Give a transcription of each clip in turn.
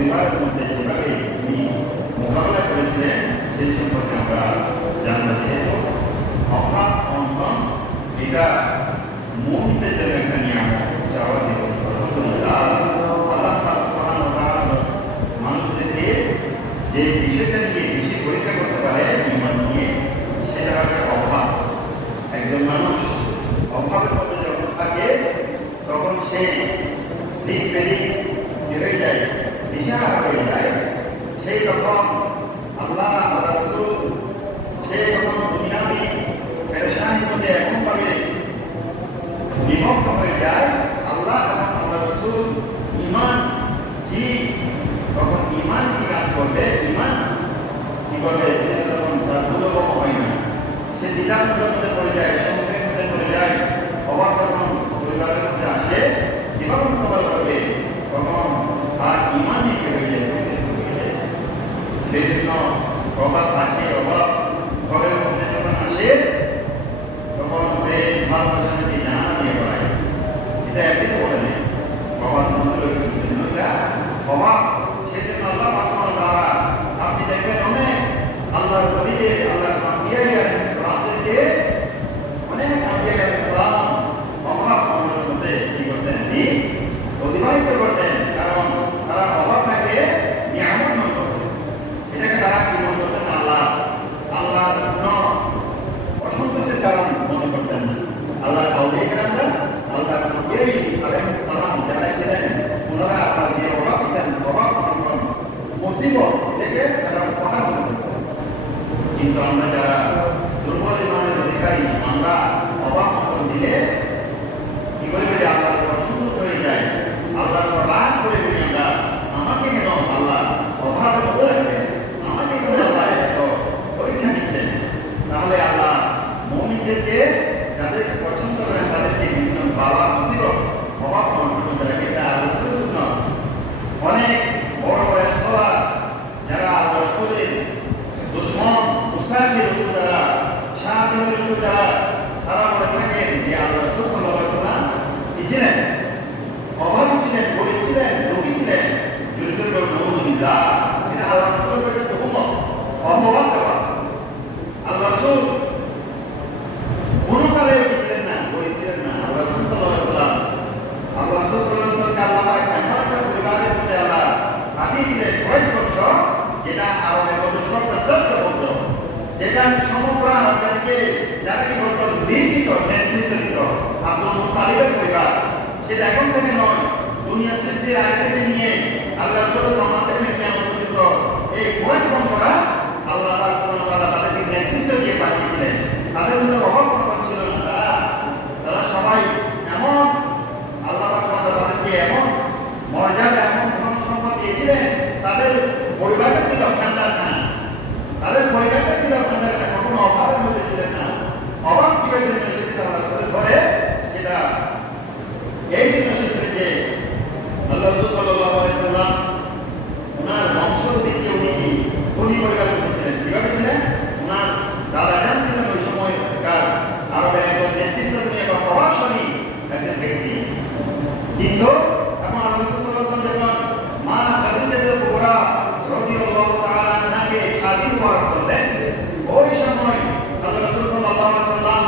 পরিবারের মধ্যে যেভাবে তিনি মোকাবেলা করেছিলেন সেই সম্পর্কে আমরা জানতে চাইব। অভাব অনটন এটা মুমিনদের জন্য একটা নিয়ামত, চাওয়া দিব। মানুষদেরকে যে বিষয়টা নিয়ে বেশি পরীক্ষা করতে পারে ইমান নিয়ে, সেটা হচ্ছে অভাব। একজন মানুষ অভাবের মধ্যে যখন থাকে তখন সে দিক বেদিক হয়ে যায়, দিশাহারা হয়ে যায়। সেই রকম আল্লাহ রাসূল সে যখন দুনিয়াবি পেরেশানির মধ্যে এমনভাবে বিভক্ত হয়ে যায়, আল্লাহ এবং আল্লাহ রাসূল ঈমান কি, তখন ঈমান কি কাজ করবে, ঈমান কি করবে, তখন তার বোধগম্য হয় না। সে দ্বিধার মধ্যে পড়ে যায়, সমস্যার মধ্যে পড়ে যায়। অবাক যখন পরিবারের মধ্যে আসে, কিভাবে মোকাবেলা করবে, তখন তার ঈমান নিয়ে হয়ে যায়, সেই জন্য অভাব আছে। অভাব ঘরের মধ্যে যখন আসে তখন ভালোবাসাকে জানা দিয়ে পড়ায়, এটা একদিন বলে নেই। অভাব মধ্যে অভাব, সেই জন্য আল্লাহ দ্বারা আপনি দেখবেন অনেক আল্লাহর নবীকে, আল্লাহর আম্বিয়া আলাইহিস সালামদেরকে, অনেক আম্বিয়া আলাইহিস সালাম অভাব মধ্যে কি করতেন, দিন অতিবাহিত করতেন। কারণ তারা অভাবটাকে নিয়ামত মনে করতেন। এটাকে তারা কি মনে করতেন, আল্লাহর অসন্তুষ্টের কারণ মনে করতেন না। আল্লাহর আউলিয়া কেরামরা, আল্লাহর নবী আলাইহিস সালাম যারা ছিলেন, ওনারা আল্লাহ যে অভাব দিতেন, অভাব মুসিবত থেকে তারা উপহার মনে করতেন। কিন্তু আমরা যারা দুর্বল ইমানের অধিকারী, আমরা অভাব মতন দিলে কি করে বলি, আল্লাহর অসন্তুষ্ট হয়ে যায়, আল্লাহর রাগ করে বলি আমরা, আমাকে কেন আল্লাহ অভাবের মধ্যে রাখবেন, আমাকে কেন আল্লাহ এত পরীক্ষা নিচ্ছেন। তাহলে আল্লাহ মুমিনদেরকে যাদেরকে পছন্দ করেন তাদেরকে বিভিন্ন বাবা মুসিবত অভাব মনে করে, এটা আলোচনা নয়। অনেক বড় বড় স্কলার যারা আল্লাহ রাসূলের দুশমন, মুস্তাহিদ রাসূল যারা, শাহাদাতের রাসূল যারা, তারা বলে থাকেন যে আল্লাহ রাসূল সাল্লাল্লাহু আলাইহি ওয়াসাল্লাম কি ছিলেন, অভাবী ছিলেন, গরীব ছিলেন, রোগী ছিলেন। নাউযুবিল্লাহ, এটা আল্লাহ রাসূলের প্রতি তুহমত, অপবাদ দেওয়া। আল্লাহ রাসূল কোন কালে ছিলেন না, গরীব ছিলেন না। আল্লাহ রাসূল সাল্লাল্লাহু আলাইহি ওয়াসাল্লাম, আল্লাহ রাসূল সাল্লাল্লাহু আলাইহি ওয়াসাল্লামকে আল্লাহ পাক এমন একটা পরিবারের মধ্যে আল্লাহ পাঠিয়েছিলেন, কুরাইশ বংশ, যেটা আরবের মধ্যে সবচেয়ে শ্রেষ্ঠ বংশ, যেটা সমগ্র আরবকে যারা কি বলতো নির্মিত, নেতৃত্ব দিত, আব্দুল মুত্তালিবের পরিবার। সেটা এখন থেকে নয়, দুনিয়া সৃষ্টির আগে থেকে নিয়ে আল্লাহ রাসূলের জামাত থেকে কিয়ামত পর্যন্ত এই কুরাইশ বংশরা আল্লাহ সুবহানাহু ওয়া তাআলা তাদেরকে নেতৃত্ব দিয়ে পাঠিয়েছিলেন। তাদের মধ্যে অভাব ছিল না, তারা সবাই এমন আল্লাহ সুবহানাহু ওয়া তাআলা তাদেরকে এমন মর্যাদা, এমন ধন সম্পদ দিয়েছিলেন। তাদের পরিবারটা ছিল ভান্ডার না, তাদের পরিবারটা ছিল ভান্ডার না, কখনো অভাবের মধ্যে ছিলেন না। অভাব কিভাবে এসেছিল আল্লাহ রাসূলের ঘরে, সেটা এই জন্য এসেছিল যে আল্লাহ রাসূল সাল্লাল্লাহু আলাইহি ওয়াসাল্লাম ওনার বংশ থেকে উনি কি ধনী পরিবারের মধ্যে ছিলেন। কিভাবে ছিলেন, ওনার দাদা যান ছিলেন ওই সময়কার আরবের একজন নেতৃত্বশীল এবং প্রভাবশালী একজন ব্যক্তি। কিন্তু এখন আল্লাহ রাসূল সাল্লাল্লাহু আলাইহি ওয়াসাল্লাম যখন মা খাদিজা কুবরা রাদিয়াল্লাহু তাআলা আনহাকে শাদী মুবারক করলেন, ওই সময় আল্লাহ রাসূল সাল্লাল্লাহু আলাইহি ওয়াসাল্লাম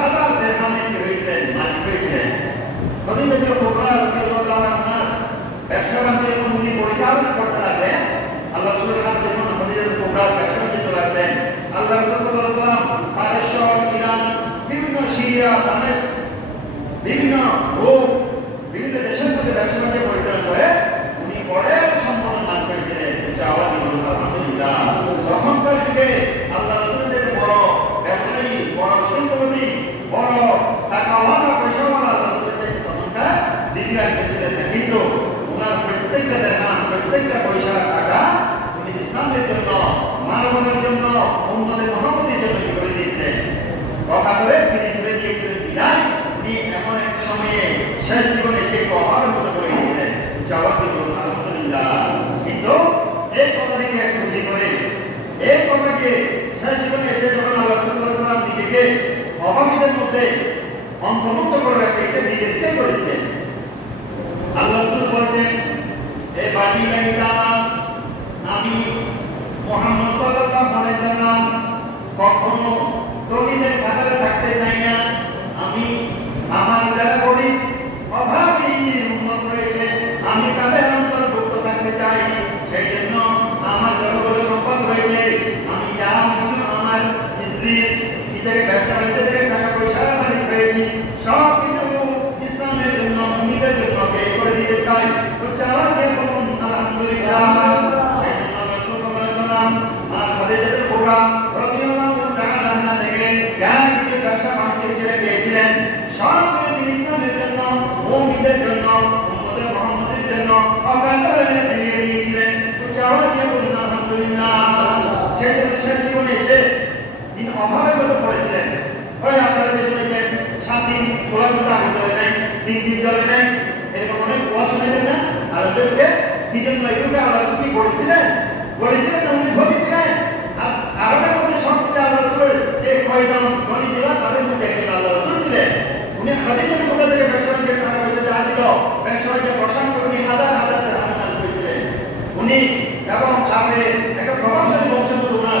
হাজার দিরহামের হয়েছিলেন, মালিক হয়েছিলেন। খাদিজা কুবরা রাদিয়াল্লাহু তাআলা আনহা ব্যবসা বাণিজ্য উনি পরিচালনা করতে লাগলেন। আল্লাহ রাসূলের কাছে যখন খাদিজা কুবরা ব্যবসা বাণিজ্য চলে আসলেন, আল্লাহ রাসূল সাল্লাল্লাহু আলাইহি ওয়াসাল্লাম পারস্য, ইরান, বিভিন্ন সিরিয়া, দামেস্ক, বিভিন্ন রোম, বিভিন্ন দেশের মধ্যে ব্যবসা বাণিজ্য পরিচালনা করে উনি বড় সম্পদ লাভ করেছিলেন। আলহামদুলিল্লাহ, তখনকার যুগে আল্লাহ রাসূলের বড় ব্যবসায়ী, বড় শিল্পপতি, বড় টাকাওয়ালা, পয়সাওয়ালা আল্লাহ রাসূলের তখনকার দিদিরা ছিলেন না। কিন্তু ওনার প্রত্যেকটা দিরহাম, প্রত্যেকটা পয়সা, টাকা উনি ইসলামের জন্য, মানবতার জন্য, উম্মতের মহব্বতের জন্য কি করে দিয়েছিলেন, কথা করে তিনি করে দিয়েছিলেন। বিদায় উনি এমন এক সময়ে শেষ জীবনে সেই অভাবের মতো করে দিয়েছিলেন। জবাব দিব আলহামদুলিল্লাহ। কিন্তু এই কথাটিকে একটু বুঝি করে, এই কথাকে শেষ জীবনে এসে যখন আল্লাহ সাল্লাল্লাহু আলাইহি ওয়াসাল্লাম নিজেকে অভাবীদের মধ্যে অন্তর্ভুক্ত করে রাখতে নিজের ইচ্ছে করেছিলেন। আল্লাহ রাসূল বলেছেন, এই বাণী লাগিলাম আমি মুহাম্মদ সাল্লাল্লাহু আলাইহি ওয়াসাল্লাম কখনো ধনীদের খাতারে থাকতে চাই না। আমি আমার যারা গরিব অভাবী উম্মত রয়েছে আমি তাদের অন্তর্ভুক্ত থাকতে চাই। সেই জন্য আমার যত বড় সম্পদ রয়েছে আমি যা কিছু আমার স্ত্রীর কি থেকে ব্যবসা বাণিজ্য থেকে টাকা পয়সা মালিক হয়েছি সব কিছু ইসলামের জন্য উম্মতের জন্য ব্যয় করে দিতে চাই। তো চাওয়াকে বলুন আলহামদুলিল্লাহ। সেই জন্য রাসূলুল্লাহ সাল্লাল্লাহু আলাইহি ওয়াসাল্লাম আর খাদিজাতুল কুবরা রাদিয়াল্লাহু তাআলা আনহা থেকে যা কিছু ব্যবসা বাণিজ্য হিসেবে পেয়েছিলেন সব কিছু ইসলামের জন্য মুমিনদের জন্য উম্মতে মুহাম্মাদের জন্য অকাতরে দিয়ে দিয়েছিলেন। তো চাওয়াকে বলুন আলহামদুলিল্লাহ। সেই জন্য শেষ জীবনে এসে তিনি অভাবে মতো পড়েছিলেন। ওই আপনারা দেশে রয়েছেন 7 দিন খোলা খোলা আগুন জ্বলে নাই, 3 দিন জ্বলে নাই, এরকম অনেক ওয়াজ শুনেছেন না? আর ওদেরকে কি জন্য এগুলোকে আল্লাহ কি বলেছিলেন না উনি ঘটেছিলেন। আর আরবের মধ্যে সবচেয়ে আল্লাহ রসুলের যে কয়জন ধনী ছিল তাদের মধ্যে একজন আল্লাহ রসুল ছিলেন। উনি খাদিজার কোথা থেকে ব্যবসা বাণিজ্যের টাকা পয়সা যা দিল ব্যবসা বাণিজ্য প্রসার করে উনি হাজার হাজার টাকা কাজ করেছিলেন উনি। এবং তারপরে একটা প্রভাবশালী বংশধর ওনার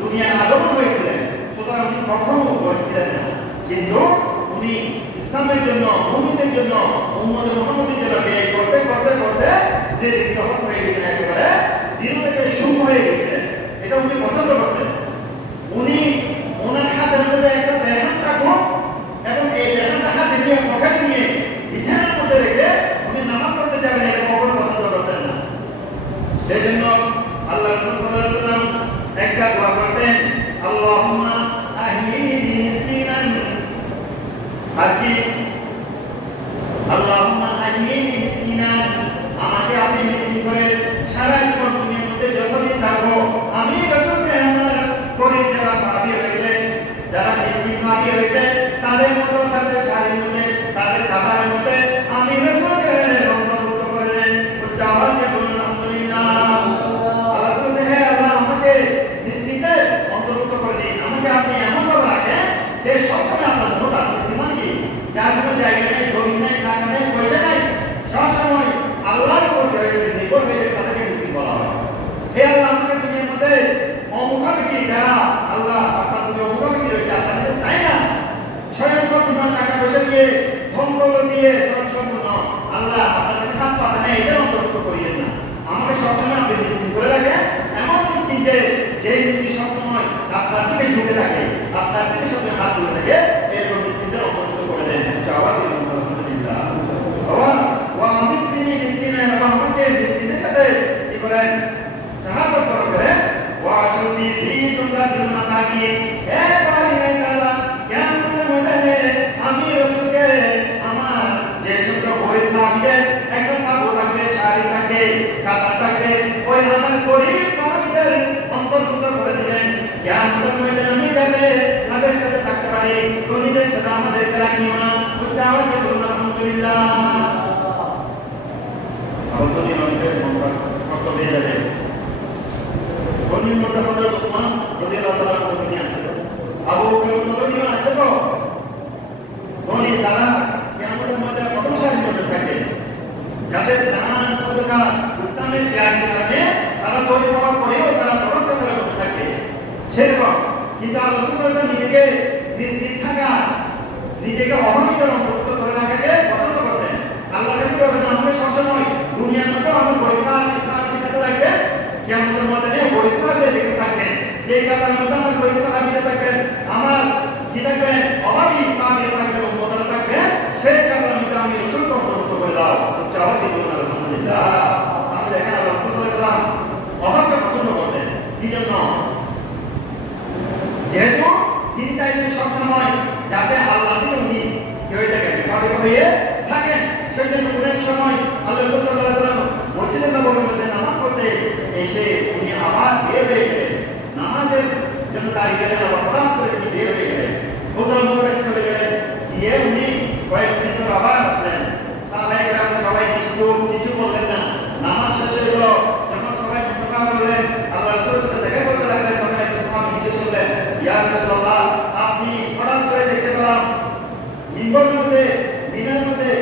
দুনিয়ার আগমন হয়েছিলেন। সুতরাং উনি কখনো বলছিলেন না, কিন্তু উনি ইসলামের জন্য মুমিনদের জন্য উম্মতে মুহাম্মাদের জন্য ব্যয় করতে করতে করতে নির্দিষ্ট হয়ে গেছেন, একেবারে জিরো থেকে শূন্য হয়ে গেছিলেন। এটা উনি পছন্দ করতেন। উনি ওনার হাতের মধ্যে একটা দেড়হাম থাকুক এবং এই দেড়হামটা হাতে নিয়ে পকেটে নিয়ে বিছানার মধ্যে রেখে উনি নামাজ পড়তে যাবেন এটা কখনো পছন্দ করতেন না। সেই জন্য আল্লাহ রাসূল সাল্লাল্লাহু আলাইহি ওয়াসাল্লাম একটা দোয়া করতেন, আল্লাহুম্মা আহিনি মিসকিনান, আর কি আল্লাহুম্মা আহিনি মিসকিনান, আমাকে আপনি মিসকিন করে সারা জীবন দুনিয়ার মধ্যে যতদিন থাকবো আমি রাসূলকে আমার করে যারা সাহাবী হয়েছে যারা মিসকিন সাহাবী হয়েছে তাদের মতো তাদের শাড়ির মধ্যে তাদের খাবারের মধ্যে আমি রাসূলকে অন্তর্ভুক্ত করে দেন। উচ্চারণে বলুন আলহামদুলিল্লাহ। আল্লাহ বলতে হ্যাঁ আল্লাহ আমাকে মিসকিনদের অন্তর্ভুক্ত করে দিন। আমাকে আপনি এমন ভাবে রাখেন যে সবসময় আপনার মতো আপনি মানে কি যার কোনো জায়গা নেই, জমি নেই, টাকা নেই, পয়সা নেই, সবসময় আল্লাহর উপর নির্ভর হয়ে তাদেরকে মিসকিন বলা হয়। হে আল্লাহ আমাকে দুনিয়ার মধ্যে অমুখাপেক্ষী যারা আল্লাহ আপনার মধ্যে অমুখাপেক্ষী রয়েছে আপনাদের চাই না স্বয়ং সম্পূর্ণ টাকা পয়সা দিয়ে ধনদৌলত দিয়ে স্বয়ং সম্পূর্ণ আল্লাহ আপনাদের হাত পাতা নেই এটা অন্তর্ভুক্ত করিয়েন না। আমাকে সবসময় আপনি মিসকিন করে রাখেন, এমন মিসকিন যে মিসকিন সবসময় আপনার দিকে ঝুঁকে থাকে, আপনার দিকে সবসময় হাত তুলে থাকে, এরকম মিসকিনদের অন্তর্ভুক্ত করে দেন। চাওয়া দিন আলহামদুলিল্লাহ। ওয়া আমিনতিনি মিসকিনান, এবং আমাকে মিসকিনের সাথে কি করেন সাহায্য করেন। ওয়া আশরুনি ফি জুমরাতিল মাসাকিন, হে বারিয়ে তাআলা কিয়ামতের ময়দানে আমি রাসূলকে আমার যে সমস্ত গরিব সাহাবীদের একটা তাবু থাকবে, শাড়ি থাকবে, খাতা থাকবে, ওই আমার গরিব সাহাবীদের অন্তর্ভুক্ত করে দিবেন। কিয়ামতের ময়দানে আমি যাবে তাদের সাথে থাকতে পারি, ধনীদের সাথে আমাদেরকে রাখিও না। উচ্চারণে বলুন আলহামদুলিল্লাহ। আল্লাহর নামে মনটা কষ্ট হয়ে যাবে। ধনীর মধ্যে হযরত ওসমান রাদিয়াল্লাহু তাআলা ধনী আছে তো, আবু বকর ধনী আছে তো, ধনী যারা কিয়ামতের ময়দানে প্রথম সারির মধ্যে থাকে, যাদের দান সদকা ইসলামের ত্যাগের কারণে তারা ধনী হওয়ার পরেও তারা প্রথম কাতারের মধ্যে থাকে সেরকম। কিন্তু আল্লাহ রাসূল নিজেকে নিশ্চিত থাকা, নিজেকে অভাবীদের অন্তর্ভুক্ত করে রাখাকে পছন্দ করতেন। আল্লাহর কাছে বলেন আমাকে সবসময় দুনিয়ার মধ্যে আমার পরীক্ষা সাহাবীদের সাথে রাখবেন, কিয়ামতের ময়দানে পরীক্ষা দেখে থাকবেন, যে কাতারের মধ্যে আমার পরীক্ষা সাহাবীরা থাকবেন, আমার কি থাকবেন অভাবী সাহাবীরা থাকবেন, উম্মতরা থাকবেন, সেই কাতারের মধ্যে আমি রাসূলকে অন্তর্ভুক্ত করে দাও। চাওয়া দিন আলহামদুলিল্লাহ। তাহলে দেখেন আল্লাহ রাসূল সাল্লাল্লাহু আলাইহি ওয়াসাল্লাম অভাবকে পছন্দ করতেন। কি জন্য? যেহেতু তিনি চাইতেন সবসময় যাতে আল্লাহ দিন উনি হয়ে থাকেন, বিভাগে হয়ে থাকেন। সেই জন্য অনেক সময় আল্লাহ রাসূল সাল্লাল্লাহু আলাইহি ওয়াসাল্লাম মসজিদে নববীর মধ্যে নামাজ পড়তে এসে উনি আবার বের হয়ে গেলেন, নামাজের জন্য দাঁড়িয়ে গেলেন, আবার প্রদান করে তিনি বের হয়ে গেলেন, ফজর মুবারক চলে গেলেন, গিয়ে উনি কয়েকদিন পর আবার আসলেন। সাহাবায়ে সবাই কিছু বললেন না। নামাজ শেষ হয়ে গেল, যখন সবাই মুসাফা করলেন আল্লাহ রাসূলের সাথে দেখা করতে লাগলেন, তখন একজন সাহাবী জিজ্ঞেস করলেন, ইয়া রাসূলুল্লাহ আপনি হঠাৎ করে দেখতে পেলাম মিনারের মধ্যে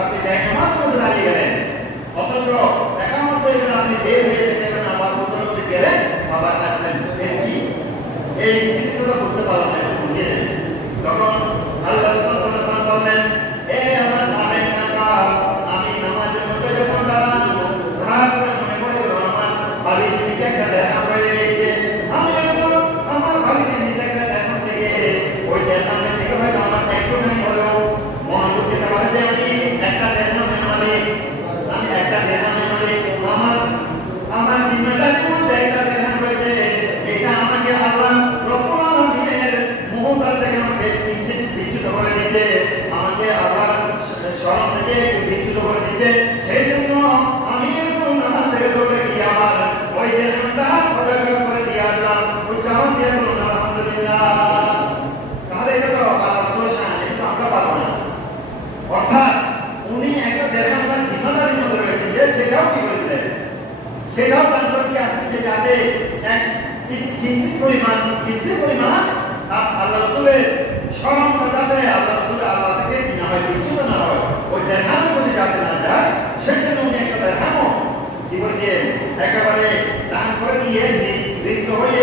আপনি নামাজের মধ্যে দাঁড়িয়ে গেলেন, অথচ একামত আবার আসলেন এর কি এই কিছুটা বুঝতে পারলাম না, বুঝিয়ে দেন। তখন আল্লাহ রাসূল বললেন, এ আমার সাহাবায়ে আমি নামাজের মধ্যে যখন দাঁড়ানো হঠাৎ করে মনে পড়ে গেল আমার বালিশের নিচে একটা দেড়হাম রয়ে গেছে। আমি আমার বালিশের নিচে একটা দেড়হাম থেকে ওই দেড়হামের দিকে হয়তো আমার একটুখানি হলেও মনোযোগ দিতে পারে যে আমি একটা দেড়হামের মালিক, আমি একটা দেড়হামের মালিক, আমার জিম্মেদারির মধ্যে একটা দেড়হাম রয়েছে। এটা আমাকে আল্লাহ রব্বুল আলামিনের মুহতার থেকে আমাকে বিচ্যুত করে দিয়েছে, আমাকে আল্লাহ স্মরণ থেকে একটু বিচ্যুত করে দিয়েছে। সেই জন্য আমি নামাজ থেকে দৌড়ে গিয়ে আমার ওই দেড়হামটা সদকা করে দিয়ে আসলাম। ওই চাওয়া দিয়ে বলুন আলহামদুলিল্লাহ। তাহলে এটা তো আল্লাহ রাসূলের শান, এটা তো আমরা পারবো না। অর্থাৎ উনি একটা দেড়হামের জিম্মেদারির মধ্যে রয়েছেন, যে সেটাও কি করেছিলেন, সেটাও তার প্রতি আসছে যে যাতে কিঞ্চিত পরিমাণ আল্লাহ রাসূলের স্মরণটা যাতে আল্লাহ রাসূল আল্লাহ থেকে না হয়, বিচ্যুত না হয়, ওই দেড়হামের মধ্যে যাতে না যায়, সেই জন্য উনি একটা দেড়হামও কি বলছে একেবারে দান করে দিয়ে বৃদ্ধ হয়ে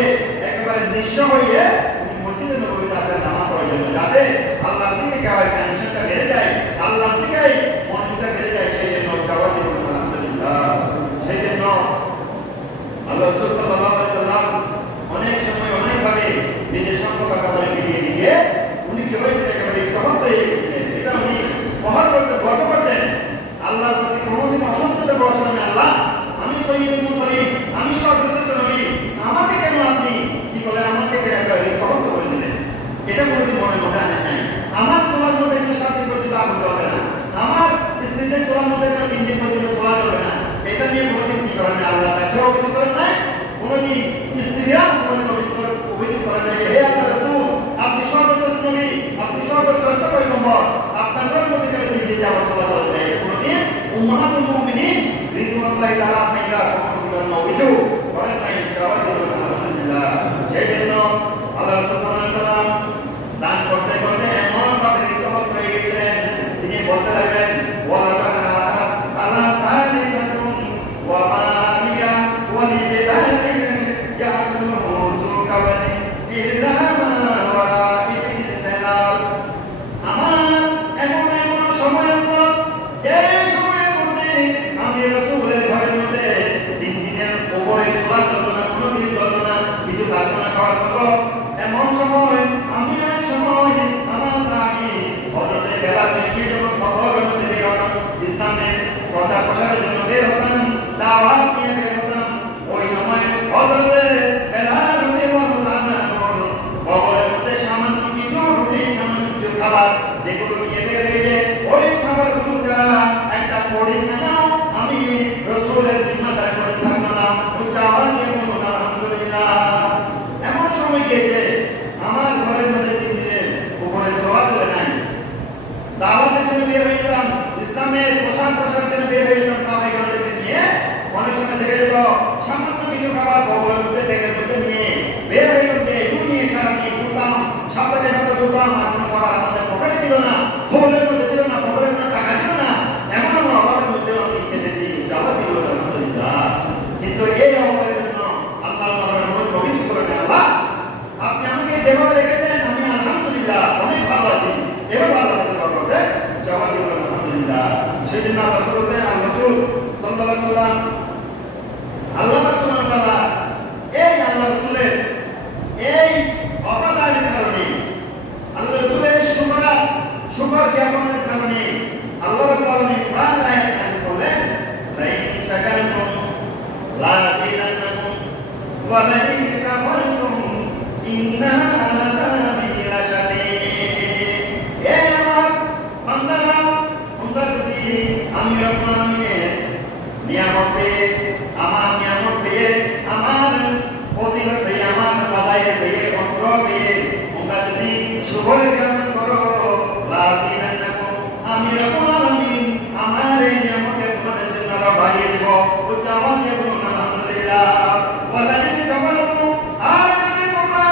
একেবারে নিঃস্ব হয়ে উনি মসজিদে নববীতে আসলেন নামাজ পড়ার জন্য, যাতে আল্লাহর দিকে যাওয়ার টেনশনটা বেড়ে যায়, আল্লাহর দিকেই মনোযোগটা বেড়ে যায়। সেই জন্য চাওয়া জীবন আলহামদুলিল্লাহ। সেই জন্য আল্লাহ রাসূল সাল্লাল্লাহু আলাইহি সাল্লাম অনেক সময় অনেকভাবে নিজের সম্পর্কের কথা ফিরিয়ে দিয়ে উনি কি হয়েছেন একেবারে ইতহস্ত হয়ে গেছিলেন। এটা উনি বহন করতে গর্ব করতেন, আল্লাহর প্রতি কোনোদিন অসন্তুষ্ট প্রশ্ন নেই, আল্লাহ আমি সৈয়দুল মুরসালিন, আমি সর্বশ্রেষ্ঠ নবী, আমাকে কেন আপনি কি বলে আমাকে ইতহস্ত করে দিলেন। এটা কোনোদিন মনে মধ্যে আনেন নাই। আমার চোলার মধ্যে কোনো শান্তি পর্যন্ত আগুন জ্বলবে না, আমার স্ত্রীদের চোলার মধ্যে কোনো তিনদিন পর্যন্ত চোলা যাবে না, এটা নিয়ে কোনোদিন কি করেন না, আল্লাহর কাছে অভিযোগ করেন নাই, কোনোদিন স্ত্রীরা কোনোদিন অভিযোগ করেন নাই, হে আল্লাহ রাসূল আপনি সর্বশ্রেষ্ঠ নবী, আপনি সর্বশ্রেষ্ঠ পয়গম্বর, আপনাদের মধ্যে কেন তিনদিন যাওয়ার চোলা চলবে না, কোনোদিন উম্মাহাতুল মুমিনিন রিদওয়ানুল্লাহি তাআলা আলাইহিা কখনো অভিযোগ করেন নাই। জবাব দিলেন আলহামদুলিল্লাহ। সেই জন্য আল্লাহ রাসূল সাল্লাল্লাহু আলাইহি ওয়াসাল্লাম দান করতে করতে এমন ভাবে রিক্তহস্ত হয়ে গেলেন, তিনি বলতে লাগলেন, ওয়ালাকাদ আলা সালিসাতুন ওয়া মালিয়া ওয়া লিবিদালিন ইয়াকুলু সুকাবানি ইল্লা মা ওয়ারাইবিল দালাল। আমার এমন এমন সময় আসলো যে সময়ের মধ্যে আমি রাসূলের ঘরের মধ্যে 3 দিনের উপরে চলা চলতো না, কোনো কিছু চলতো না, কিছু থাকতো না খাওয়ার মতো। এমন সময় আমি এক সময় আমার সাহাবী হযরত বেলাল নিয়ে যখন সফরের মধ্যে বের হতাম, ইসলামের প্রচার প্রসারের জন্য বের হতাম, দাওয়াত নিয়ে বের হতাম, ওই সময় হযরত বেলাল রাদিয়াল্লাহু তাআলা বগলের মধ্যে সামান্য কিছু রুটি, সামান্য কিছু খাবার যেগুলো নিয়ে বের হয়ে ওই খাবারগুলো যারা একটা পড়ি না আমি রাসূলের জিম্মাদার করে থাকবো না, ওই চাওয়ার নিয়ে বলবো না আলহামদুলিল্লাহ। এমন সময় গিয়েছে আমার ঘরের মধ্যে 3 দিনের উপরে চলা চলে নাই, দাওয়াতের জন্য বের হয়ে যেতাম, ইসলামের প্রসারের জন্য বের হয়ে যেতাম সাহাবায়ে নিয়ে, অনেক সময় থেকে যেত সামান্য কিছু খাবার বগলের মধ্যে ব্যাগের মধ্যে নিয়ে বের হয়ে যেত, এগুলো নিয়ে সারা নিয়ে ঘুরতাম, সপ্তাহে সপ্তাহে ঘুরতাম, আর কোনো খাবার আমাদের পকেটে ছিল না, ফোনের মধ্যে ছিল না, পকেটের মধ্যে টাকা ছিল না, এমন এমন অভাবের মধ্যেও আমি খেতেছি, যাওয়া দিল আলহামদুলিল্লাহ। কিন্তু এই অভাবের জন্য আল্লাহ তাআলার মনে অভিযোগ করেন, আল্লাহ আপনি আমাকে যেভাবে রেখেছেন আমি আলহামদুলিল্লাহ অনেক ভালো আছি, এবার ভালো লাগতে পারবে, জবাব দিব আলহামদুলিল্লাহ। সেই জন্য আল্লাহ রাসূল সাল্লাল্লাহু আলাইহি ওয়াসাল্লাম আল্লাহ সুবহানাহু ওয়া তাআলা এই আল্লাহ রাসূলের এই অবদানের কারণে, আল্লাহ রাসূলের শুকর জ্ঞাপনের কারণে আল্লাহ রাব্বুল আলামিন কোরআন আয়াত নাযিল করলেন, লাইন শাকারতুম লাযিদান্নাকুম ওয়া লাইন কাফারতুম ইন্না আযাবি লাশাদীদ। হে আমার বান্দারা, তোমরা যদি আমি রব্বুল আলামিনের নিয়ামত পেয়ে, আমার নিয়ামত পেয়ে, আমার ফজিলত পেয়ে, আমার ফাদাইল পেয়ে, অনুগ্রহ পেয়ে তোমরা যদি শুকর জ্ঞাপন করো, লাযিদান্নাকুম আমি রব্বুল আলামিন আমার এই নিয়ামতকে তোমাদের জন্য আরো বাড়িয়ে দেব। উচ্চারণ দিয়ে বলুন আলহামদুলিল্লাহ। ওয়া লাইন কাফারতুম, আর যদি তোমরা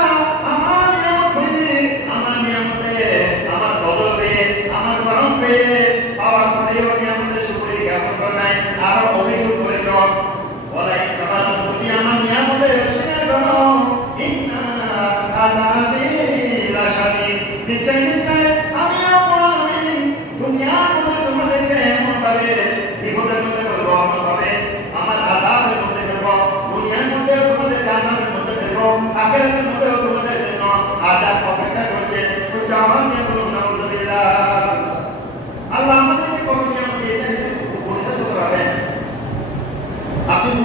আমার নিয়ামত পেয়ে, আমার নিয়ামতে, আমার ফজল পেয়ে, আমার করম পেয়ে পাওয়ার পরেও নিয়ামতের শুকরিয়া জ্ঞাপন করো নাই, আরো অভিযোগ করে যাও। ওয়া লাইন কাফারতুম, যদি আমার নিয়ামতে অস্বীকার করো,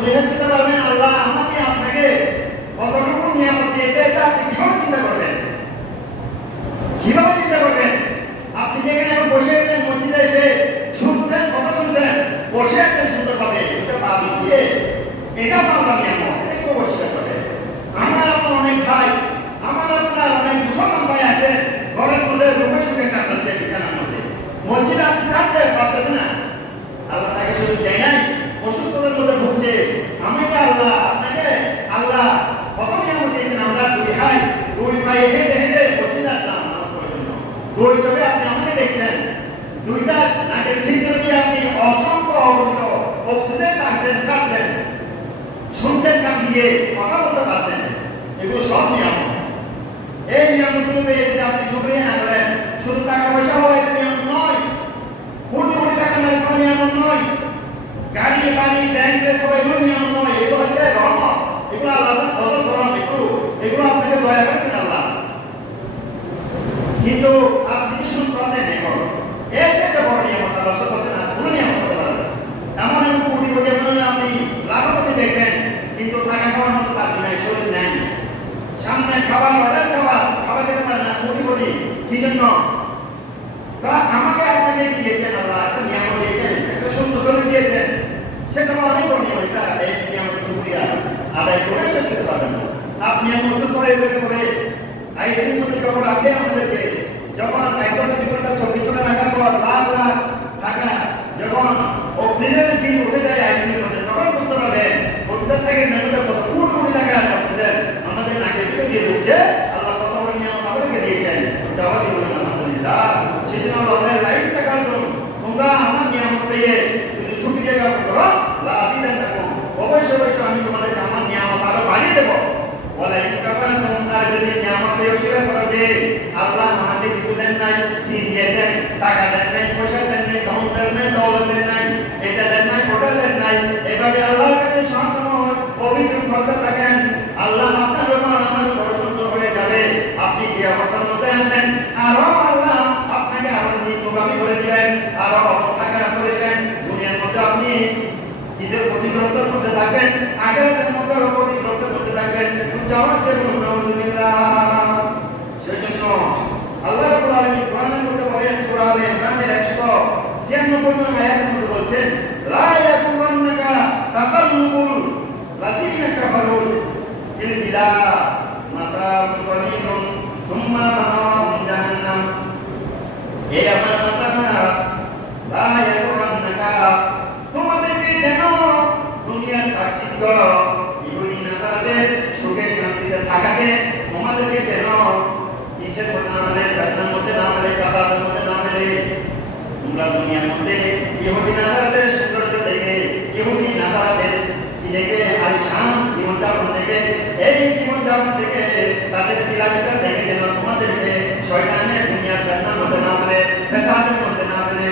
জিজ্ঞেস করতে পারবেন আল্লাহ আমাকে আপনাকে কতটুকু নিয়ামত দিয়েছে, এটা আপনি কিভাবে চিন্তা করবেন? কিভাবে চিন্তা করবেন? আপনি যেখানে এখন বসে আছেন, মসজিদে এসে শুনছেন, কথা শুনছেন, বসে আছেন সুন্দরভাবে, এটা পা বিছিয়ে, এটা পাওয়া নিয়ামত, এটা কিভাবে অস্বীকার করবে? আমার আপনার অনেক ভাই, আমার আপনার অনেক মুসলমান ভাই আছে, ঘরের মধ্যে রূপে সুখে কাটাচ্ছে, বিছানার মধ্যে মসজিদ আসতে কাটছে, পারতেছে না। আল্লাহ তাকে সুযোগ দেয় নাই, অসুস্থতার মধ্যে ভুগছে। আমাকে আল্লাহ, আপনাকে আল্লাহ কত নিয়ামত দিয়েছেন। আমরা দুই পায়ে হেঁটে হেঁটে মসজিদ আসলাম নামাজ পড়ার জন্য। দুই চোখে আপনি আমাকে দেখছেন, দুইটা নাকের ছিদ্র দিয়ে আপনি অসংখ্য অগণিত অক্সিজেন টানছেন, ছাড়ছেন, শুনছেন, কান দিয়ে কথা বলতে পারছেন। এগুলো সব নিয়ামত। এই নিয়ামতগুলো পেয়ে যদি আপনি শুকরিয়া না করেন, শুধু টাকা পয়সা হওয়া এটা নিয়ামত নয়, কোটি কোটি টাকা মালিক হওয়া নিয়ামত নয়, গাড়ি বাড়ি ব্যাংক সব এগুলো নিয়ামত নয়, এগুলো হচ্ছে রহমত, এগুলো আল্লাহ ফজল করম, এগুলো আপনাকে দয়া করেছেন আল্লাহ। কিন্তু আপনি সুস্থ আছেন এখন, এর থেকে বড় নিয়ামত আল্লাহ করছেন না, কোনো নিয়ামত হতে পারে না। এমন এমন কোটি কোটি আপনি লাখপতি দেখবেন, কিন্তু টাকা খাওয়ার মতো তার নাই, শরীর নাই, সামনে খাবার অর্ডার খাবার খেতে পারে না, কোটি কোটি। কি জন্য? তা আমাকে আপনাকে দিয়েছেন আল্লাহ, একটা নিয়ামত দিয়েছেন, একটা সুস্থ শরীর দিয়েছেন, সেটা অনেক বড় নিয়ম। এটা এই নিয়ামতের শুকরিয়া আদায় করে শেষ করতে পারবেন না। আপনি এমন ওষুধ করে আইসিইউর মধ্যে যখন রাখেন আমাদেরকে, যখন 1 ঘন্টা 2 ঘন্টা 24 ঘন্টা রাখার পর লাখ লাখ টাকা যখন অক্সিজেনের বিল উঠে যায় আইসিইউর মধ্যে, তখন বুঝতে পারবেন 50 সেকেন্ডের মধ্যে কত কোটি টাকা অক্সিজেন আমাদের নাকে দিয়ে দিচ্ছে। আল্লাহ কত বড় নিয়ামত আমাদেরকে দিয়েছেন, জবাব দিবেন আলহামদুলিল্লাহ। সেজন্য আল্লাহ লাইক সাকাল তোমরা আমার নিয়ামত পেয়ে যদি শুকরিয়া জ্ঞাপন করো, লা আযীদান লাকুম, অবশ্যই আমি তোমাদেরকে আমার নিয়ামত আরো বাড়িয়ে দেব। ওয়ালা ইন কাফারতুম, আর যদি নিয়ামত পেয়ে অস্বীকার করো যে আল্লাহ আমাদের কিছু দেন নাই, কি দিয়েছেন, টাকা দেন নাই, পয়সা দেন নাই, ধন দেন নাই, দৌলত দেন নাই, এটা দেন নাই, ওটা দেন নাই, এভাবে আল্লাহর কাছে সবসময় অভিযোগ করতে থাকেন, আল্লাহ আপনার উপর আমার বড় সুন্দর হয়ে যাবে। আপনি যে অবস্থার মধ্যে আছেন, আরো আল্লাহ আপনাকে আরো নিম্নগামী করে দিবেন, আরো অবস্থা খারাপ করে দেবেন। দুনিয়ার মধ্যে আপনি নিজের ক্ষতিগ্রস্তের মধ্যে থাকবেন, আখেরাতের মধ্যে ক্ষতিগ্রস্তের মধ্যে থাকবেন। যাওয়ার জন্য আলহামদুলিল্লাহ। সেজন্য আল্লাহ রাব্বুল আলামিন কোরআনের মধ্যে বলেন, সূরা আলে ইমরানের 196 নং আয়াতের মধ্যে বলছেন, লা ইয়াকুন্নাকা তাকাল্লুবুল লাযিনা কাফারু ফিল বিলাদ মাতাউন কলিলুন সুম্মা মাআহুম জাহান্নাম। হে আমার মাতারা, লা ইয়াকুন্নাকা, তোমাদেরকে যেন দুনিয়ার চাকচিক্য ইহুদি নাসারাদের সুখে শান্তিতে থাকাকে তোমাদেরকে যেন কিসের মধ্যে না মেলে, জান্নাতের মধ্যে না মেলে, কাসাদের মধ্যে না মেলে। তোমরা দুনিয়ার মধ্যে ইহুদি নাসারাদের সৌন্দর্য দেখে, ইহুদি নাসারাদের কি দেখে, আলিশান জীবনযাপন দেখে, এই জীবনযাপন দেখে, তাদের বিলাসিতা দেখে যেন তোমাদেরকে শয়তানের দুনিয়ার জান্নাতের মধ্যে না মেলে, ফেসাদের মধ্যে না মেলে।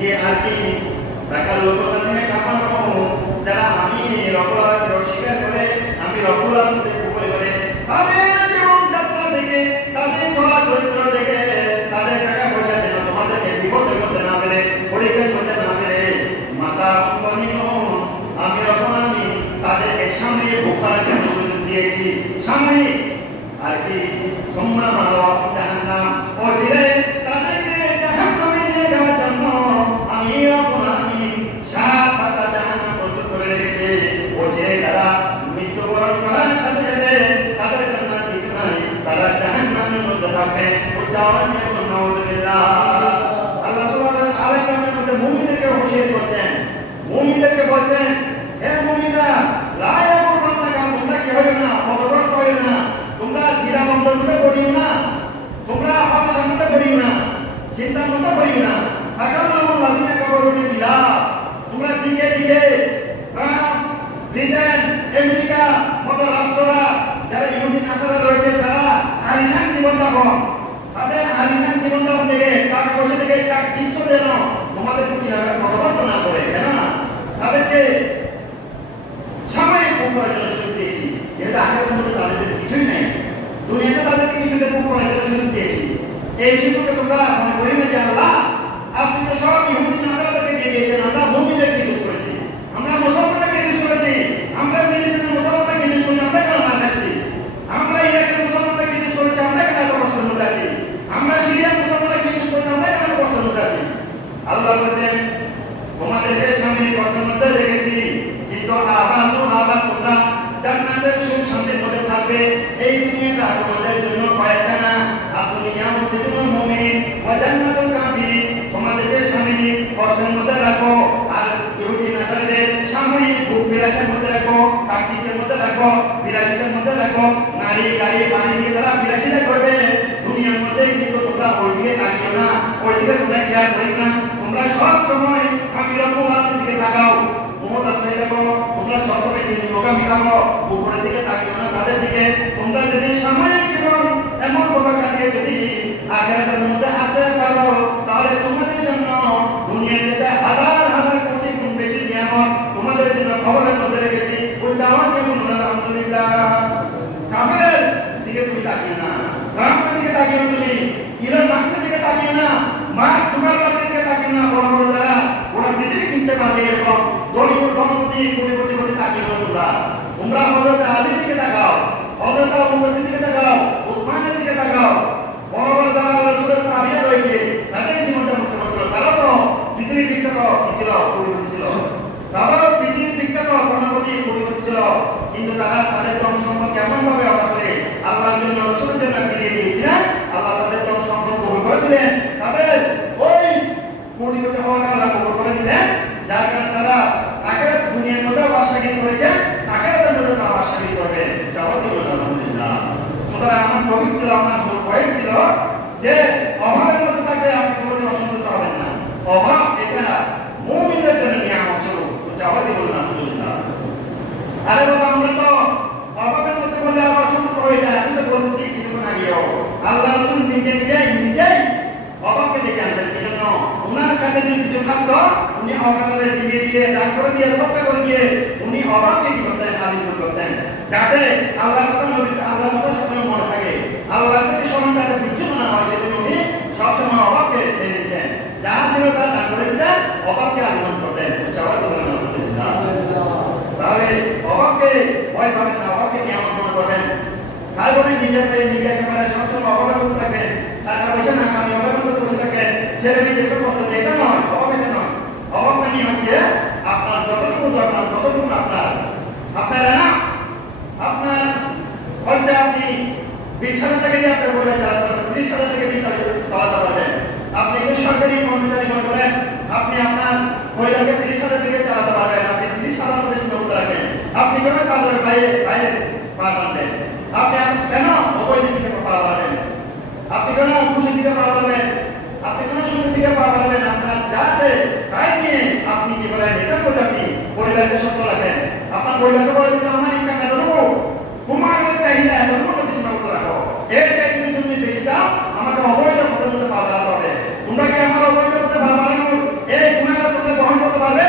ये আর কি টাকার লোকতা থেকে কামার পাবো, যারা আমি রব্বুল আলামিন অস্বীকার করে, আমি রব্বুল আলামিনকে কুফর করে, তাদের জীবন যাত্রা দেখে, তাদের চলা চরিত্র দেখে, তাদের টাকা পয়সা যেন তোমাদেরকে বিপদের মধ্যে না ফেলে, পরীক্ষার মধ্যে না ফেলে, মাতা কর্মীন, আমি রব্বুল আলামিন তাদেরকে সামনে ভোগ করার জন্য সুযোগ দিয়েছি, সামনে আর কি সুম্মা মাওয়াহুম জাহান্নাম, ও দিলে তাদেরকে জাহান্নামে নিয়ে যাওয়ার জন্য আমি রব্বুল আলামিন সাত জাহান্নাম প্রস্তুত করে রেখেছি। ও যে তারা মৃত্যুবরণ করার সাথে সাথে তাদের জান্নাত ঠিক নাই, তারা জাহান্নামের মধ্যে থাকবে। ও যাওয়ার জন্য নাউযুবিল্লাহ। আল্লাহ সুবহানাহু ওয়া তাআলা কোরআনের মধ্যে মুমিনদেরকে হুঁশিয়ার করছেন, মুমিনদেরকে বলছেন, হে মুমিনরা, লা ইয়াকুন্নাকা, তোমরা কি হইও না, পথভ্রষ্ট হইও না, তোমরা দ্বিধাদ্বন্দ্বের মধ্যে পড়িও না, তোমরা হতাশার মধ্যে পড়িও না, চিন্তার মধ্যে পড়িও না। তাকাল্লুবুল লাযিনা কাফারু ফিল বিলাদ, তোমরা দিকে দিকে ফ্রান্স, ব্রিটেন, আমেরিকা মতো রাষ্ট্ররা যারা ইহুদি নাসারা রয়েছে, তারা আলিশান জীবনযাপন, তাদের আলিশান জীবনযাপন থেকে, টাকা পয়সা থেকে চিত্ত যেন তোমাদেরকে কিভাবে পথভ্রষ্ট না করে, কেননা তাদেরকে সাময়িক ভোগ করার জন্য সুযোগ দিয়েছি। যেহেতু আগের মধ্যে তাদের কিছুই নেই, দুনিয়াতে তাদেরকে কিছুতে ভোগ করার জন্য সুযোগ দিয়েছি। এই সুযোগকে তোমরা মনে করি না যে আল্লাহ আপনি তো সব ইহুদি নাসারাদেরকে দিয়ে দিয়েছেন, আমরা মুমিনদেরকে ইউজ করেছি, আমরা মুসলমানদেরকে ইউজ করেছি, জান্নাতের সুখ শান্তির মধ্যে থাকবে। এই দুনিয়াটা তোমাদের জন্য কয়েকখানা, দুনিয়া মুসলিমুল মুমিন ওয়া জান্নাতুল কাফির, তোমাদেরকে সাময়িক কষ্টের মধ্যে রাখো, আর ইহুদি নাসারাদের সাময়িক ভোগ বিলাসের মধ্যে রাখো, চাকচিকের মধ্যে রাখো, বিলাসিতার মধ্যে রাখো। নারী গাড়ি বাড়ি নিয়ে তারা বিলাসিতা করবে দুনিয়ার মধ্যে, কিন্তু তোমরা ওই দিকে তাকিও না, ওই দিকে তোমরা খেয়াল করি না। তোমরা সব সময় আমি রব্বুল দিকে তাকাও, মোহাম্মদ আসলে দেখো, তোমরা সব সময় মোকামি থাকো, উপরের দিকে তাকিও না তাদের দিকে। তোমরা যদি সাময়িক জীবন এমন ভাবে কাটিয়ে যদি আখিরাতের মধ্যে আসতে পারো, তাহলে তোমাদের জন্য দুনিয়ার থেকে হাজার হাজার কোটি গুণ বেশি নিয়ামত তোমাদের জন্য খবরের মধ্যে রেখেছি। ওই যাওয়ার কেমন আলহামদুলিল্লাহ। কাফেরের দিকে তুমি তাকিয়ে না, রামের দিকে তাকিয়ে তুমি, ইলন মাস্কের দিকে তাকিয়ে না, মার্ক জুকারবার্গের দিকে তাকিয়ে না। বড় বড় যারা ওরা পৃথিবী কিনতে পারবে এরকম ধনপতি কোটিপতি তাকিয়ে না। তোমরা হযরত আলীর দিকে তাকাও, হযরত আবু বকরের দিকে তাকাও, উসমানের দিকে তাকাও। বড় বড় যারা রাসূলের সাহাবীরা রয়েছে তাদের জীবনটা মুক্ত ছিল। তারা তো পৃথিবী বিখ্যাত ছিল, কোটিপতি ছিল, তারাও পৃথিবী বিখ্যাত ধনপতি কোটিপতি ছিল, কিন্তু তারা তাদের ধন সম্পদ কেমন ভাবে অর্জন করে আল্লাহর জন্য রাসূলের জন্য ফিরিয়ে দিয়েছিলেন। আল্লাহ তাদের ধন সম্পদ কবুল করে দিলেন, তাদের ওই কোটিপতি হওয়াটা আল্লাহ কবুল করে দিলেন, যার কারণে তারা আখিরাত দুনিয়ার মধ্যে বাদশাহী করেছেন, আখিরাতের মধ্যে তারা বাদশাহী করবে। জবাব দিব আলহামদুলিল্লাহ। সুতরাং আমার টপিক ছিল, আমার মূল পয়েন্ট ছিল যে অভাবের মধ্যে থাকলে আপনি কোনোদিন অসন্তুষ্ট হবেন না। অভাব এটা মুমিনদের জন্য নিয়ামত স্বরূপ। জবাব দিব আলহামদুলিল্লাহ। আরে বাবা, আমরা তো অভাবের মধ্যে বললে আবার অসন্তুষ্ট হয়ে যায়। আমি তো বলছি কিছুক্ষণ আগেও আল্লাহ রাসূল নিজেই অভাবকে ডেকে আনতেন। এই জন্য ওনার কাছে যদি কিছু থাকতো উনি অভাবের দিয়ে দান করে দিয়ে সৎকার করে দিয়ে উনি অভাবকে কি করতেন, আদি করতেন, যাতে আল্লাহর কথা আল্লাহর কথা সবসময় মনে থাকে, আল্লাহর থেকে স্মরণটাতে বিচ্ছিন্ন না হয়, সেজন্য উনি সবসময় অভাবকে টেনে দিতেন। যা ছিল তা দান করে দিতেন, অভাবকে আলিঙ্গন করতেন। তাহলে অভাবকে ভয় পাবেন না, অভাবকে নিয়ামত মনে করবেন। তাই বলে নিজে একেবারে সবসময় অভাবের মধ্যে থাকবেন, টাকা পয়সা না আমি অভাবের মধ্যে বসে থাকেন, ছেলে নিজেকে কষ্ট দেয়, এটা নয়। অভাব এটা নয়। অভাব মানে হচ্ছে আপনার যতটুকু দরকার ততটুকু আপনার না আপনার খরচা আপনি 20,000 টাকা দিয়ে আপনার পরিবার চালাতে পারবেন, 30,000 টাকা দিয়ে চালাতে পারবেন। আপনি যে সরকারি কর্মচারী মনে করেন, আপনি আপনার পরিবারকে 30,000 টাকা চালাতে পারবেন, আপনি 30,000 মধ্যে সীমাবদ্ধ রাখবেন। আপনি কেন চালাবেন বাইরে পা বাঁধবেন? আপনি কেন অবৈধ দিকে পা বাঁধবেন? আপনি কেন খুশি দিকে পা বাঁধবেন? আপনি কেন সুন্দর দিকে পা বাঁধবেন? আপনার যাতে তাই নিয়ে আপনি কি বলেন, এটা করে আপনি পরিবারকে সত্য রাখেন। আপনার পরিবারকে বলে দিতে আমার ইনকাম এতটুকু, তোমার চাহিদা এতটুকু মধ্যে সীমাবদ্ধ রাখো। এর চাইতে তুমি বেশি দাও, আমাকে অবৈধ পথের মধ্যে পা বাড়াতে হবে। তোমরা কি আমার অবৈধ পথে পা বাড়ানোর এই গুণাটা তোমরা গ্রহণ করতে পারবে?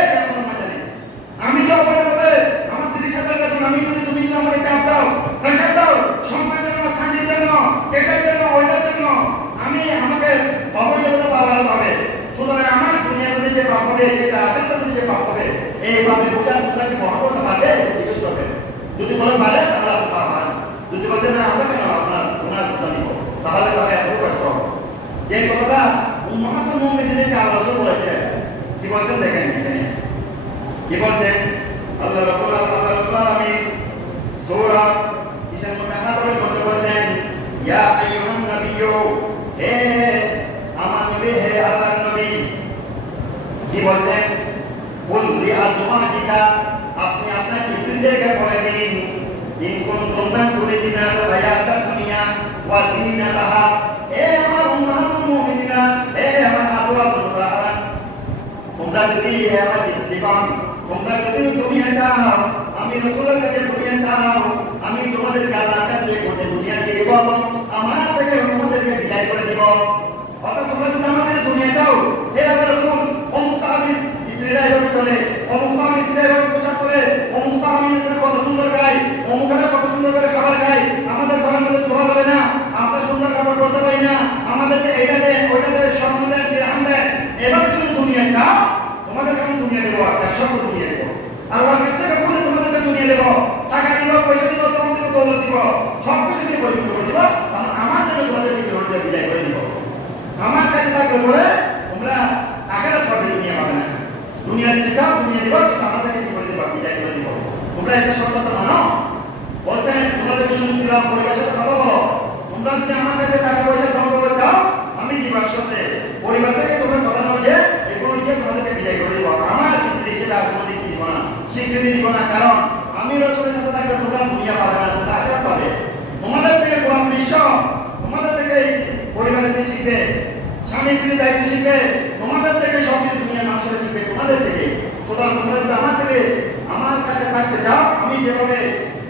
আমি তো অবৈধ পথে আমার 30,000 বেতন, আমি যদি তুমি যদি আমাকে চাপ দাও, প্রেশার দাও, সম্মানের জন্য, শান্তির জন্য, এটার জন্য, ওইটার জন্য, আমাকে অবৈধ পথে পা বাড়াতে হবে। সুতরাং আমার দুনিয়ার মধ্যে যে পাপ হবে, সেটা আখেরাতের মধ্যে যে পাপ হবে, এই পাপে বোঝা তোমরা কি গ্রহণ করতে পারবে? জিজ্ঞেস করবে। যদি বলে পারে তাহলে আপনি পাবেন, যদি বলতে না আমরা কেন ওনার কথা নিব, তাহলে তাহলে এত কষ্ট। যে কথাটা মহাত্মা মুমিনদেরকে আল্লাহ রাসূল বলেছেন, কি বলছেন দেখেন এখানে কি বলছেন। আল্লাহ রাব্বুল আলামিন সূরা ইসরার মধ্যে বলছেন, ইয়া আইয়ুহান নাবিয়্যু, হে আমার নবী, হে আল্লাহর নবী, কি বলছেন, কুল লি আজওয়াজিকা, আপনি আপনার স্ত্রীদেরকে বলে দিন, ইন কুনতুম তুরিদিনা হায়াতাদ দুনিয়া ওয়া যিনাতাহা, হে আমার উম্মাহাতুল মুমিনিনা, হে আমার আজওয়াজুল মুতাহহারা, তোমরা যদি হে আমার স্ত্রীগণ, তোমরা যদি দুনিয়া চাও, আমি রাসূলের কাছে দুনিয়া চাও, আমি তোমাদেরকে আল্লাহর কাছে গোটা দুনিয়া দিয়ে দেব, আমার থেকে তোমাদেরকে বিদায় করে দেব। অর্থাৎ তোমরা যদি আমার কাছে দুনিয়া চাও, হে আল্লাহর রাসূল, অমুক সাহাবী স্ত্রীরা এভাবে চলে, অমুক সাহাবী স্ত্রীরা এভাবে পোশাক পরে, অমুক সাহাবী কত সুন্দর গায়, অমুকরা কত সুন্দর করে খাবার খায়, আমাদের ঘরের মধ্যে ছোঁয়া যাবে না, আমরা সুন্দর খাবার করতে পারি না, আমাদেরকে এটা দেয় ওইটা দেয়, স্বর্ণ দেয়, দিরহাম দেয়, এভাবে যদি দুনিয়া চাও, তোমাদেরকে আমি দুনিয়া দেবো, একসঙ্গে দুনিয়া দেবো। আল্লাহর কাছ থেকে বলে তোমাদেরকে দুনিয়া দেবো, টাকা দিব, পয়সা দিব, দম দিব, দৌলত দিব, সব কিছু দিয়ে পরিপূর্ণ করে দিব, আমার জন্য তোমাদেরকে বিদায় করে দিব। আমার কাছে থাকলে বলে তোমরা আখেরাত পাবে, দুনিয়া পাবে না। দুনিয়া দিতে চাও, দুনিয়া দিব, আমাদেরকে কি করে দিব, বিদায় করে দিব। তোমরা একটা সত্যতা মানো, বলছেন তোমাদের শুনছিলাম পরিবেশের কথা বলো, তোমরা যদি আমার কাছে টাকা পয়সা জমা করে চাও আমি দিব একসাথে, পরিবার থেকে তোমরা কথা দাও যে এগুলো দিয়ে তোমাদেরকে বিদায় করে দিব, আমার স্ত্রী হিসেবে আর কোনোদিন কি দিব না, স্বীকৃতি দিব না, কারণ আমি রসুলের সাথে থাকলে তোমরা দুনিয়া পাবে না, তোমরা আখিরাত পাবে। তোমাদের থেকে গোলাম বিশ্ব, তোমাদের থেকে পরিবারের থেকে শিখবে, স্বামী স্ত্রীর দায়িত্ব শিখবে, তোমাদের থেকে সব কিছু দুনিয়ার মানুষের শিখবে তোমাদের থেকে। সুতরাং তোমরা যদি আমার কাছে থাকতে চাও, আমি যেভাবে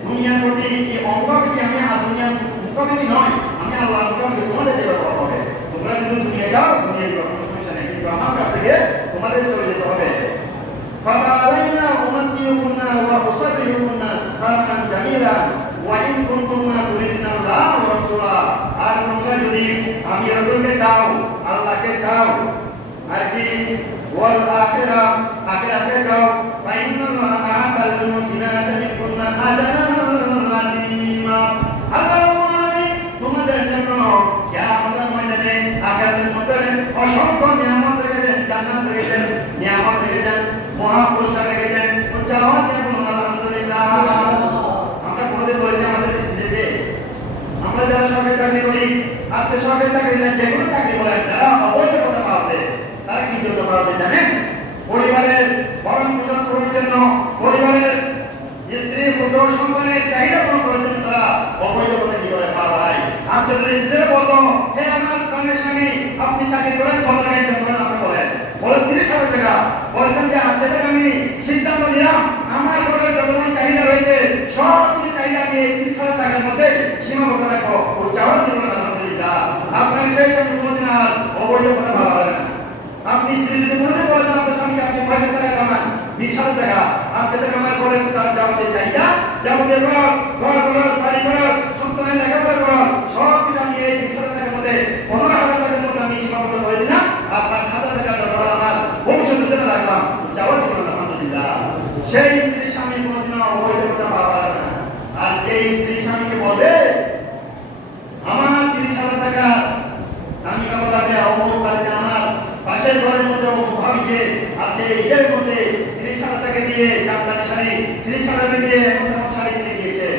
দুনিয়ার প্রতি কি অঙ্গবিধি, আমি আর দুনিয়ার মুখাবিধি নয়, আমি আল্লাহ মুখাবিধি তোমাদের যেভাবে হবে। তোমরা যদি দুনিয়া যাও দুনিয়া দিবা, কোনো সমস্যা নেই, কিন্তু আমার কাছ থেকে তোমাদের চলে যেতে হবে। فَبَعَلَيْنَا أُمَتِّعُكُنَّ وَأُسَرِّحُكُنَّ سَرَحًا جَمِيلًا وَإِن كُنتُنَّ تُرِدْنَ اللَّهَ وَرَسُولَهُ। আর তোমরা যদি আমি রাসূলকে চাও, আল্লাহকে চাও, আর কি ওয়াল আখিরাতে চাও, ফাইন্না আল্লাহা আ'তাল মুহসিনাতি মিনকুন্না আজরান আযীমা। আল্লাহ আমি তোমাদের জন্য কিয়ামতের ময়দানে আখিরাতের ময়দানে অসংখ্য নিয়ামত রেখেছেন, জান্নাত রেখেছেন, নিয়ামত রেখেছেন, মহা পুরস্কার রেখেছেন। উচ্চারণ করুন আলহামদুলিল্লাহ। আমরা কোনদিন বলেছি আমাদের স্ত্রীকে, আমরা যারা সরকারি চাকরি করি, আজকে সরকারি চাকরি না যে কোনো চাকরি বলেন, যারা অবৈধ কথা পাবে তারা কি জন্য পাবে জানেন? পরিবারের ভরণ পোষণ করার জন্য, পরিবারের স্ত্রী পুত্র সন্তানের চাহিদা পূরণ করার জন্য তারা অবৈধ কথা কি করে পায়। আজকে যদি স্ত্রী বলতো, হে আমার প্রাণের স্বামী আপনি চাকরি করেন, কত টাকা ইনকাম করেন, আপনি বলেন 30,000 টাকা, বলছেন যে আজ থেকে আমি সিদ্ধান্ত নিলাম আমার ঘরের যতগুলো চাহিদা রয়েছে সব কিছু চাহিদা আমি 30,000 টাকার মধ্যে সীমাবদ্ধ রাখবো। উচ্চারণ করুন আলহামদুলিল্লাহ। আপনার সেই জন্য কোনোদিন আর অবৈধ কথা ভাবা না। আপনি স্ত্রী যদি কোনোদিন বলেন আপনার স্বামীকে আপনি 5,000 টাকা কামান, 20,000 টাকা, আজকে থেকে আমার ঘরের যাবতীয় চাহিদা, যাবতীয় ঘর করার, বাড়ি করার, সন্তানের লেখাপড়া করার সব কিছু আমি এই 20,000 টাকার মধ্যে 15,000 টাকার মধ্যে আমি সীমাবদ্ধ করে দিলাম, আপনার 1,000 টাকা আমার ভবিষ্যতের জন্য রাখলাম। যাওয়ার জন্য আলহামদুলিল্লাহ। সেই স্ত্রী স্বামী কোনোদিন অবৈধ কথা পাবে না। আর যে স্ত্রী স্বামীকে বলবে আমার 30,000 টাকা আমি কাপড়ে অমুক বাড়িতে আমার পাশের ঘরের মধ্যে অমুক ভাবিকে আজকে ঈদের মধ্যে 30,000 টাকা দিয়ে জামদানি শাড়ি 30,000 টাকা দিয়ে এমন শাড়ি কিনে দিয়েছে,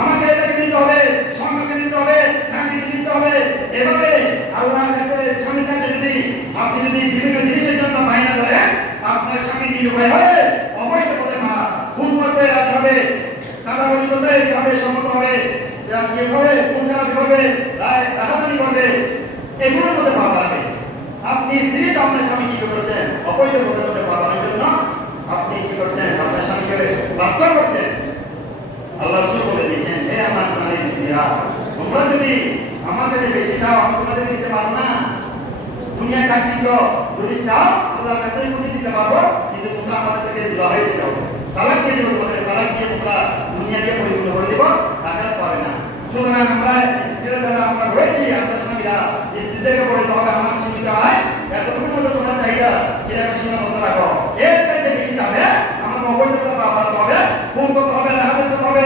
আমাকে এটাকে নিতে হবে, স্বর্ণকে নিতে হবে, চাঁদিকে নিতে হবে। এভাবে আল্লাহর কাছে স্বামীর কাছে যদি আপনি যদি বিভিন্ন জিনিসের জন্য বায়না ধরেন, আপনার স্বামী নিরুপায় হয়ে অবৈধ পথে খুন করতে রাজি হবে, কাটাবাড়ি করতে হবে, সম্মত হবে, কি হবে, খুন খারাপি করবে, রাহাজানি করবে, এগুলোর মধ্যে পা বাড়াবে। আপনি স্ত্রী তো আপনার স্বামী কি করছেন? অবৈধ পথের মধ্যে পা বাড়ানোর জন্য আপনি কি করছেন? আপনার স্বামীকে বাধ্য করছেন। আল্লাহ রাসূল বলে দিয়েছেন, হে আমার প্রাণের স্ত্রীরা, তোমরা যদি আমার কাছে বেশি চাও আমি তোমাদের দিতে পারবো না। দুনিয়া চাকরি যদি চাও আল্লাহর কাছে যদি দিতে পারবো, কিন্তু তোমরা আমাদের থেকে লড়াই দিতে হবে, তালাক দিয়ে দেবো, তোমাদের তালাক দিয়ে তোমরা দুনিয়াকে পরিপূর্ণ করে দেবো, আখিরাত পাবে না। সুতরাং আমরা স্ত্রীরা যারা আমরা রয়েছি, আপনার স্বামীরা স্ত্রীদেরকে বলতে হবে আমার সীমিত আয় এতটুকুর মধ্যে তোমার চাহিদা কিরকম সীমাবদ্ধ রাখো, এর চাইতে বেশি যাবে আমাকে অবৈধতা বাড়াতে হবে, খুন করতে হবে, রাহাজানি করতে হবে,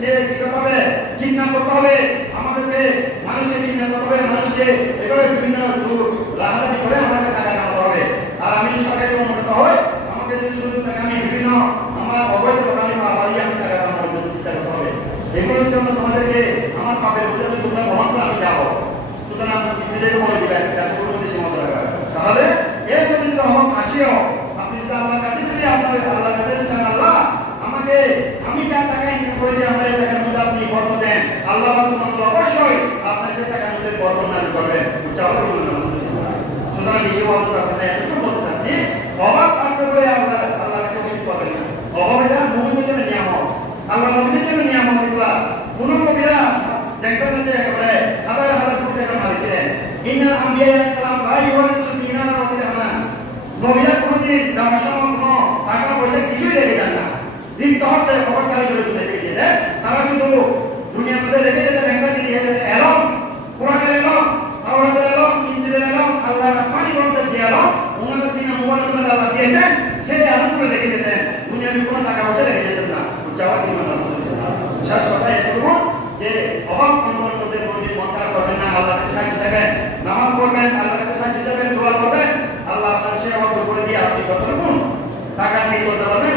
যে কি করতে হবে, কিডন্যাপ করতে হবে, আমাদেরকে মানুষকে কিডন্যাপ করতে হবে, মানুষকে এভাবে বিভিন্ন রাহাজানি করে আমাকে টাকা কামাতে হবে। আর আমি সরকারি অনুমোদিত হই, আমাকে যদি সুযোগ থাকে আমি বিভিন্ন আমার অবৈধ আমি বাড়িয়ে আমি টাকা কামানোর জন্য চিন্তা করতে হবে। এগুলোর জন্য তোমাদেরকে আমার পাপের বোঝা যদি তোমরা বহন করে আমি যাবো। সুতরাং স্ত্রীদেরকে বলে দিবেন এতগুলোর মধ্যে সীমাবদ্ধ রাখা, তাহলে এর মধ্যে যদি অভাব আসেও আপনি যদি আল্লাহর কাছে যদি আপনার আল্লাহর কাছে চান, আল্লাহ আমাকে আমি যা টাকা ইনকাম করেছি আমার এই টাকার মধ্যে আপনি বরকত দেন, আল্লাহ সুবহানাহু অবশ্যই আপনার সেই টাকার মধ্যে বরকত দান করবেন। উচ্চারণ করুন আলহামদুলিল্লাহ। সুতরাং বেশি বলতে পারবেন না, এতটুকু বলতে চাচ্ছি, অভাব আসতে করে আল্লাহর কাছে কিছু করবেন না। অভাব এটা মুমিনদের জন্য নিয়ামত, আল্লাহ নবীদের জন্য নিয়ামত। এগুলা কোন নবীরা দেখবেন যে একেবারে হাজার হাজার কোটি টাকা মারিছিলেন। ইন্নাল আম্বিয়া সালাম লা ইওয়ারিসু দিনার ওয়া দিরহামান, নবীরা কোনদিন জামাসহ কোনো টাকা পয়সা কিছুই রেখে যান না, দিন তহতে খবর খালি করে তুলে রেখে যেতেন। তারা শুধু দুনিয়ার মধ্যে রেখে যেতেন একটা জিনিস, এলম, কোরআনের এলম, তাওরাতের এলম, ইনজিলের এলম, আল্লাহর আসমানি গ্রন্থের যে এলম ওনাদের সিনা মোবারক করে আল্লাহ দিয়েছেন, সেই এলমগুলো রেখে যেতেন, দুনিয়ার কোনো টাকা পয়সা রেখে যেতেন না। উচ্চারণ করুন আলহামদুলিল্লাহ। শেষ কথা এটুকু যে অভাব অন্তরের মধ্যে কোনদিন মন খারাপ করবেন না, আল্লাহর কাছে সাহায্য চাইবেন, নামাজ পড়বেন, আল্লাহর কাছে সাহায্য চাইবেন, দোয়া করবেন, আল্লাহ আপনার সেই অভাব করে দিয়ে আপনি কতটুকু টাকা দিয়ে চলতে পারবেন